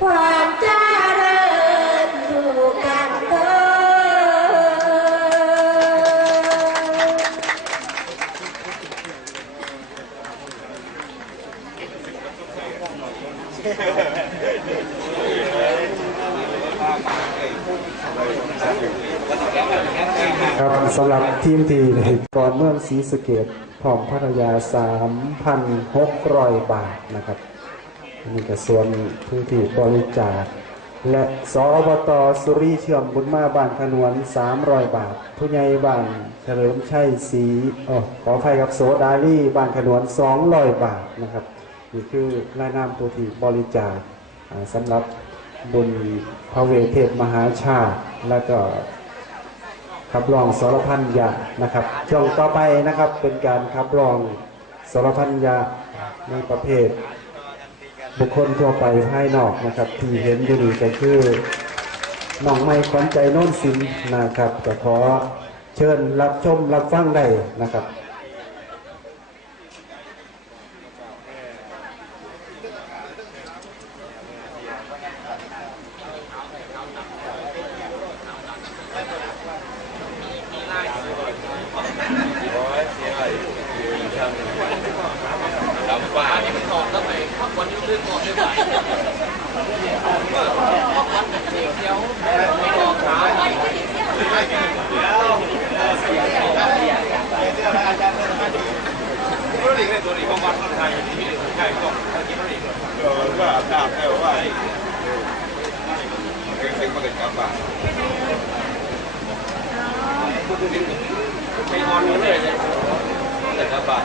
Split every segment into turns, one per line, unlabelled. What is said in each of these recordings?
ความเจริ
ญอยู่กันเ
ครับสำหรับทีมทีเหตุกรเมืองศรีสะเกดพร้อมภรรยา 3,600 บาทนะครับ นี่ก็ส่วนพื้ที่บริจาคและสอบตสุรีเชื่อมบุญมาบ้านขนวน 300 บาท ผู้ใหญ่บ้านเฉลิมชัยศรีอ๋อขออภัยครับโสดาลี่บ้านขนวน 200 บาทนะครับนี่คือรายนามตัวที่บริจาคสำหรับบุญพระเวทเทพมหาชาติ และก็ขับรองสรพันยานะครับช่วงต่อไปนะครับเป็นการขับรองสรพันยาในประเภท บุคคลทั่วไปภายนอกนะครับ ที่เห็นอยู่นี่ก็คือน้องไม่ขวัญใจโน้นสินนะครับก็ขอเชิญรับชมรับฟังได้นะครับ
ก็อาบน้ำแล้วว่าเก่งเก่งมาเลยกลับบ้านไปนอนเลยเลยกลับบ้าน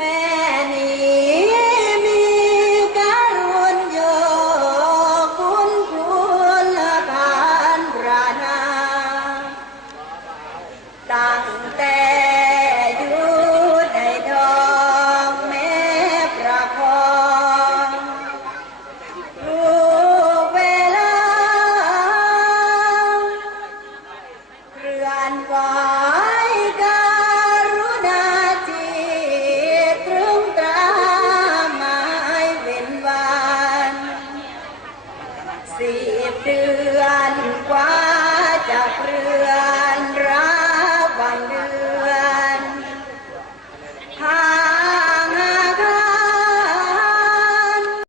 मैं